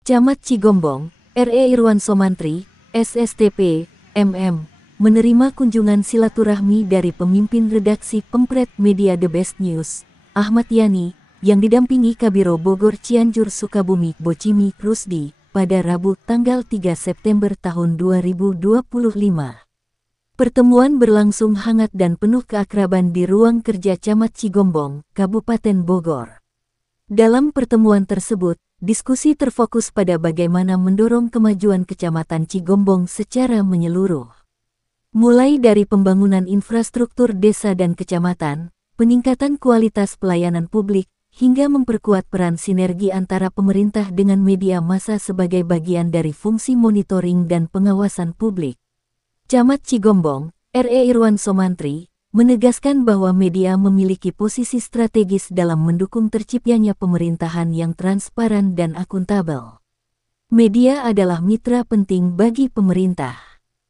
Camat Cigombong, RE Irwan Somantri, SSTP, MM, menerima kunjungan silaturahmi dari pemimpin redaksi Pempret Media The Best News, Ahmad Yani, yang didampingi Kabiro Bogor Cianjur Sukabumi Bocimi Rusdi, pada Rabu tanggal 3 September tahun 2025. Pertemuan berlangsung hangat dan penuh keakraban di ruang kerja Camat Cigombong, Kabupaten Bogor. Dalam pertemuan tersebut, diskusi terfokus pada bagaimana mendorong kemajuan Kecamatan Cigombong secara menyeluruh. Mulai dari pembangunan infrastruktur desa dan kecamatan, peningkatan kualitas pelayanan publik, hingga memperkuat peran sinergi antara pemerintah dengan media massa sebagai bagian dari fungsi monitoring dan pengawasan publik. Camat Cigombong, RE Irwan Somantri, menegaskan bahwa media memiliki posisi strategis dalam mendukung terciptanya pemerintahan yang transparan dan akuntabel. Media adalah mitra penting bagi pemerintah.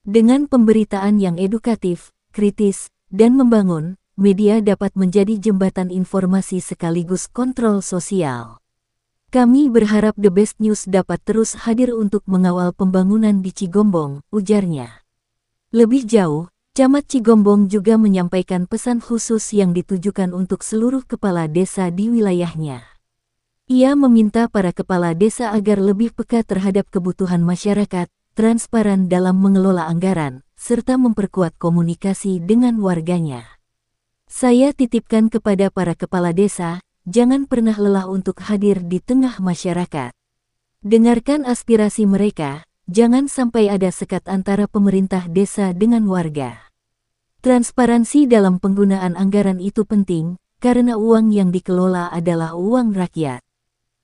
Dengan pemberitaan yang edukatif, kritis, dan membangun, media dapat menjadi jembatan informasi sekaligus kontrol sosial. Kami berharap The Best News dapat terus hadir untuk mengawal pembangunan di Cigombong, ujarnya. Lebih jauh, Camat Cigombong juga menyampaikan pesan khusus yang ditujukan untuk seluruh kepala desa di wilayahnya. Ia meminta para kepala desa agar lebih peka terhadap kebutuhan masyarakat, transparan dalam mengelola anggaran, serta memperkuat komunikasi dengan warganya. Saya titipkan kepada para kepala desa, jangan pernah lelah untuk hadir di tengah masyarakat. Dengarkan aspirasi mereka. Jangan sampai ada sekat antara pemerintah desa dengan warga. Transparansi dalam penggunaan anggaran itu penting, karena uang yang dikelola adalah uang rakyat.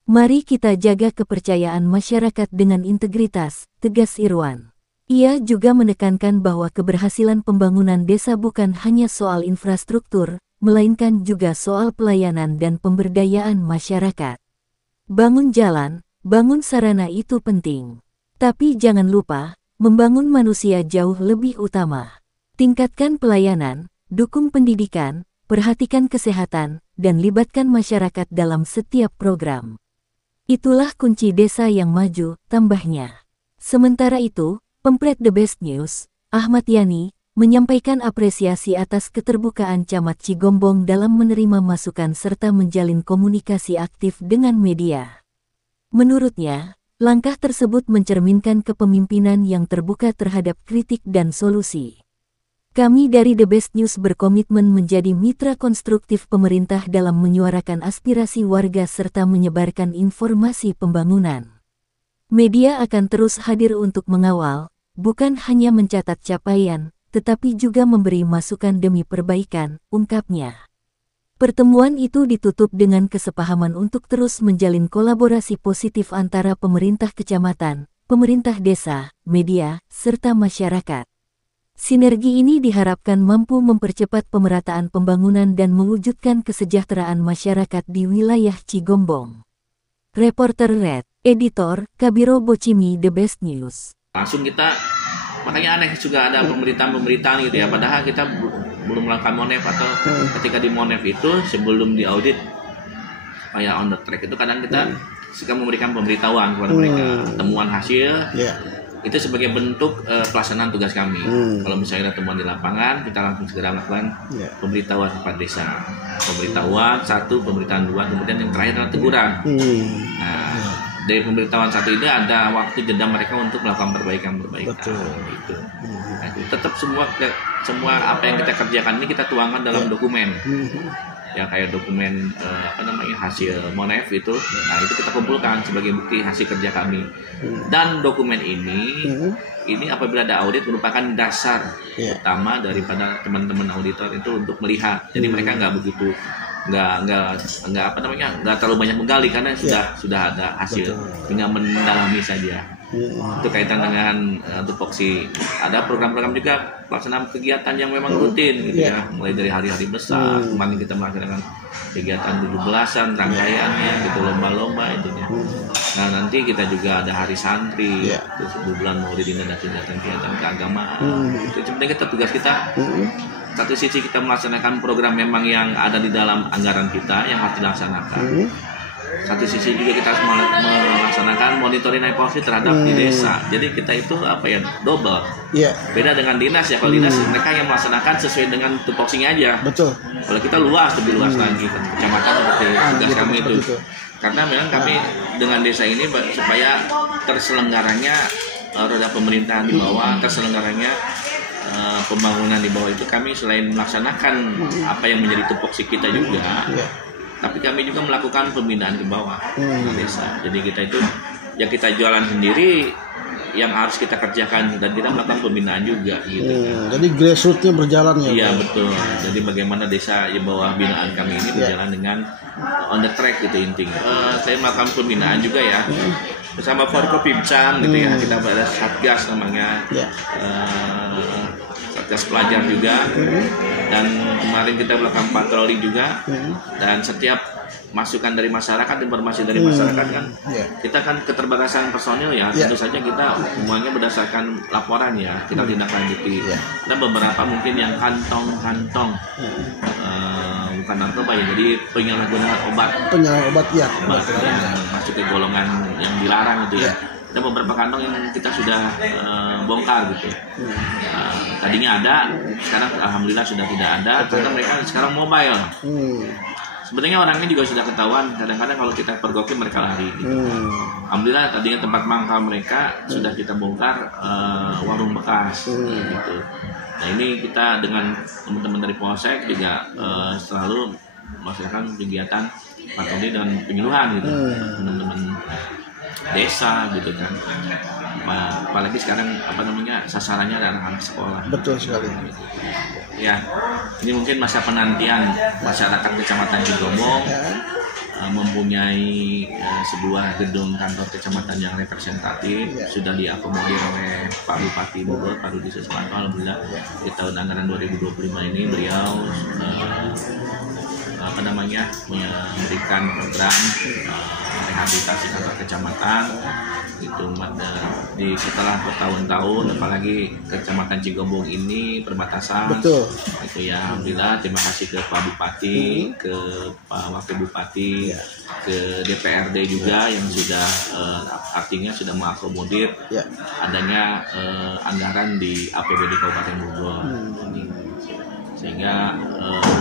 Mari kita jaga kepercayaan masyarakat dengan integritas, tegas Irwan. Ia juga menekankan bahwa keberhasilan pembangunan desa bukan hanya soal infrastruktur, melainkan juga soal pelayanan dan pemberdayaan masyarakat. Bangun jalan, bangun sarana itu penting. Tapi jangan lupa, membangun manusia jauh lebih utama. Tingkatkan pelayanan, dukung pendidikan, perhatikan kesehatan, dan libatkan masyarakat dalam setiap program. Itulah kunci desa yang maju, tambahnya. Sementara itu, Pempret The Best News, Ahmad Yani, menyampaikan apresiasi atas keterbukaan Camat Cigombong dalam menerima masukan serta menjalin komunikasi aktif dengan media. Menurutnya, langkah tersebut mencerminkan kepemimpinan yang terbuka terhadap kritik dan solusi. Kami dari The Best News berkomitmen menjadi mitra konstruktif pemerintah dalam menyuarakan aspirasi warga serta menyebarkan informasi pembangunan. Media akan terus hadir untuk mengawal, bukan hanya mencatat capaian, tetapi juga memberi masukan demi perbaikan, ungkapnya. Pertemuan itu ditutup dengan kesepahaman untuk terus menjalin kolaborasi positif antara pemerintah kecamatan, pemerintah desa, media, serta masyarakat. Sinergi ini diharapkan mampu mempercepat pemerataan pembangunan dan mewujudkan kesejahteraan masyarakat di wilayah Cigombong. Reporter Red, Editor, Kabiro Bocimi The Best News. Langsung kita, makanya aneh juga ada pemberitaan gitu ya, padahal kita belum melakukan monef atau ketika di monef itu sebelum diaudit supaya on the track itu kadang kita suka memberikan pemberitahuan kepada mereka temuan hasil itu sebagai bentuk pelaksanaan tugas kami. Kalau misalnya ada temuan di lapangan kita langsung segera melakukan pemberitahuan kepada desa. Pemberitahuan satu, pemberitahuan dua, kemudian yang terakhir adalah teguran. Nah, dari pemberitahuan satu ini ada waktu jeda mereka untuk melakukan perbaikan gitu. Nah, tetap semua apa yang kita kerjakan ini kita tuangkan dalam dokumen. Ya kayak dokumen hasil monef itu. Nah, itu kita kumpulkan sebagai bukti hasil kerja kami. Dan dokumen ini apabila ada audit merupakan dasar utama daripada teman-teman auditor itu untuk melihat. Jadi mereka nggak terlalu banyak menggali karena sudah ada hasil, tinggal mendalami saja. Itu kaitan dengan tupoksi. Ada program-program juga pelaksanaan kegiatan yang memang rutin gitu ya, mulai dari hari-hari besar. Kemarin kita melaksanakan kegiatan 17-an rangkaiannya gitu, lomba-lomba itunya. Nah nanti kita juga ada hari santri, terus bulan maulid dan kegiatan keagamaan. Itu sebenarnya tugas kita. Satu sisi kita melaksanakan program memang yang ada di dalam anggaran kita yang harus dilaksanakan. satu sisi juga kita harus melaksanakan monitoring evaluasi terhadap di desa. Jadi kita itu apa ya, double. Iya. Beda dengan dinas ya. Kalau dinas mereka yang melaksanakan sesuai dengan tupoksinya aja. Betul. Kalau kita luas, lebih luas lagi kecamatan seperti tugas kami itu. Karena memang kami dengan desa ini supaya terselenggaranya roda pemerintahan di bawah, terselenggaranya pembangunan di bawah itu, kami selain melaksanakan apa yang menjadi tupoksi kita juga, tapi kami juga melakukan pembinaan ke bawah di desa. Jadi kita itu ya kita jualan sendiri yang harus kita kerjakan dan kita melakukan pembinaan juga gitu. Jadi grassroots-nya berjalan ya. Iya betul. Jadi bagaimana desa di bawah binaan kami ini berjalan dengan on the track gitu intinya. Saya melakukan pembinaan juga ya. Bersama Forkopimcam gitu ya. Kita ada Satgas namanya. Satgas pelajar juga. Dan kemarin kita melakukan patroli juga. Dan setiap masukan dari masyarakat, informasi dari masyarakat kan, kita kan keterbatasan personil ya, tentu saja kita semuanya berdasarkan laporan ya, kita tindak lanjuti. Ada beberapa mungkin yang kantong-kantong bukan narkoba ya, jadi penyalahgunaan obat yang masuk ke golongan yang dilarang gitu ya. Ada beberapa kantong yang kita sudah bongkar gitu. Tadinya ada, sekarang alhamdulillah sudah tidak ada, karena mereka sekarang mobile. Sebenarnya orangnya juga sudah ketahuan, kadang-kadang kalau kita pergoki mereka lari gitu. Alhamdulillah tadinya tempat mangkal mereka sudah kita bongkar warung bekas gitu. Nah ini kita dengan teman-teman dari Polsek juga selalu melaksanakan kegiatan patroli dan penyuluhan gitu, teman-teman desa gitu kan. Apalagi sekarang sasarannya adalah anak sekolah. Betul sekali. Ya, ini mungkin masa penantian masyarakat Kecamatan Cigombong mempunyai sebuah gedung kantor kecamatan yang representatif, sudah diakomodir oleh Pak Bupati Bogor, Pak Rudi Seswanto. Alhamdulillah di tahun anggaran 2025 ini beliau memberikan program rehabilitasi kantor kecamatan itu setelah bertahun-tahun, apalagi Kecamatan Cigombong ini perbatasan. Betul. Itu ya, alhamdulillah terima kasih ke Pak Bupati, ke Pak Wakil Bupati, ke DPRD juga yang sudah artinya sudah mengakomodir adanya anggaran di APBD Kabupaten Bogor. Sehingga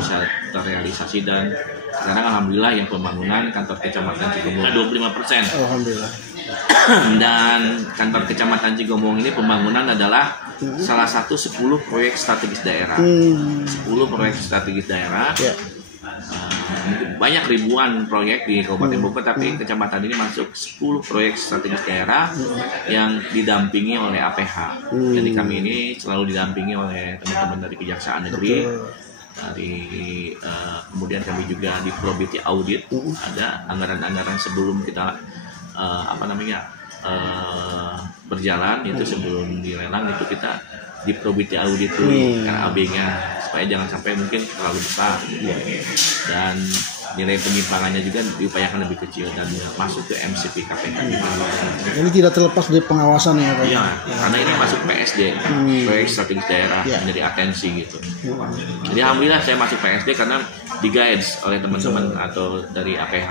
bisa terrealisasi dan sekarang alhamdulillah yang pembangunan kantor Kecamatan Cigombong 25%. Alhamdulillah. Dan kantor Kecamatan Cigombong ini pembangunan adalah salah satu 10 proyek strategis daerah. 10 proyek strategis daerah. Banyak ribuan proyek di Kabupaten Bogor, tapi kecamatan ini masuk 10 proyek strategis daerah yang didampingi oleh APH. Jadi kami ini selalu didampingi oleh teman-teman dari Kejaksaan Negeri. Kemudian kami juga di Probiti Audit, ada anggaran-anggaran sebelum kita berjalan, itu sebelum dilelang itu kita di Probiti Audit dulu AB-nya supaya jangan sampai mungkin terlalu besar dan nilai penyimpangannya juga diupayakan lebih kecil dan masuk ke MCP KPK. Ini tidak terlepas dari pengawasan ya Pak? Iya, karena ini masuk PSD, proyek strategis daerah, menjadi atensi gitu. Jadi alhamdulillah saya masuk PSD karena di-guides oleh teman-teman atau dari APH.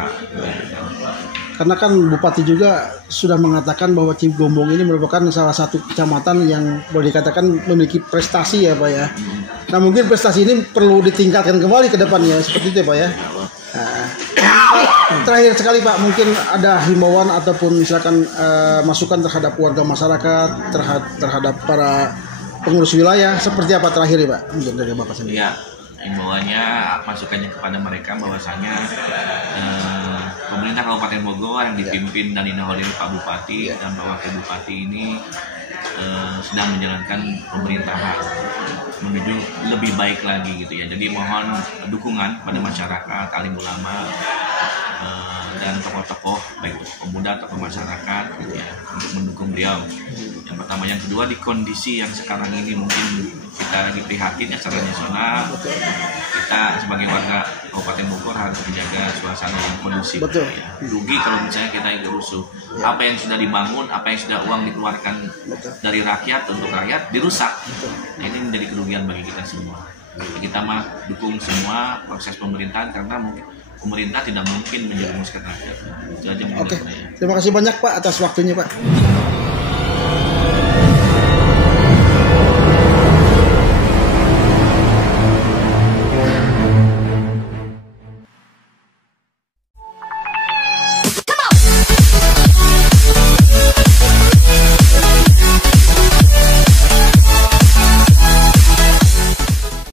Karena kan Bupati juga sudah mengatakan bahwa Cigombong ini merupakan salah satu kecamatan yang boleh dikatakan memiliki prestasi ya Pak ya. Nah mungkin prestasi ini perlu ditingkatkan kembali ke depannya, seperti itu ya Pak ya. Terakhir sekali Pak, mungkin ada himbauan ataupun misalkan masukan terhadap warga masyarakat, terhadap para pengurus wilayah, seperti apa terakhir ya Pak? Mungkin dari Bapak sendiri. Ya, himbauannya, masukannya kepada mereka bahwasanya pemerintah Kabupaten Bogor yang dipimpin dan dinaungi Pak Bupati dan Pak Wakil Bupati ini sedang menjalankan pemerintahan menuju lebih baik lagi gitu ya. Jadi mohon dukungan pada masyarakat, alim ulama dan tokoh-tokoh baik pemuda atau masyarakat gitu ya, untuk mendukung beliau. Yang pertama, yang kedua, di kondisi yang sekarang ini mungkin kita lagi prihatin ya secara nasional, kita sebagai warga Kabupaten Bogor harus menjaga suasana yang kondusif. Betul. Ya. Rugi kalau misalnya kita ikut rusuh. Apa yang sudah dibangun, apa yang sudah uang dikeluarkan dari rakyat untuk rakyat dirusak. Nah, ini menjadi kerugian bagi kita semua. Kita mah dukung semua proses pemerintahan karena mungkin pemerintah tidak mungkin menjerumuskan rakyat. Itu aja menurut Oke, saya. terima kasih banyak Pak atas waktunya Pak.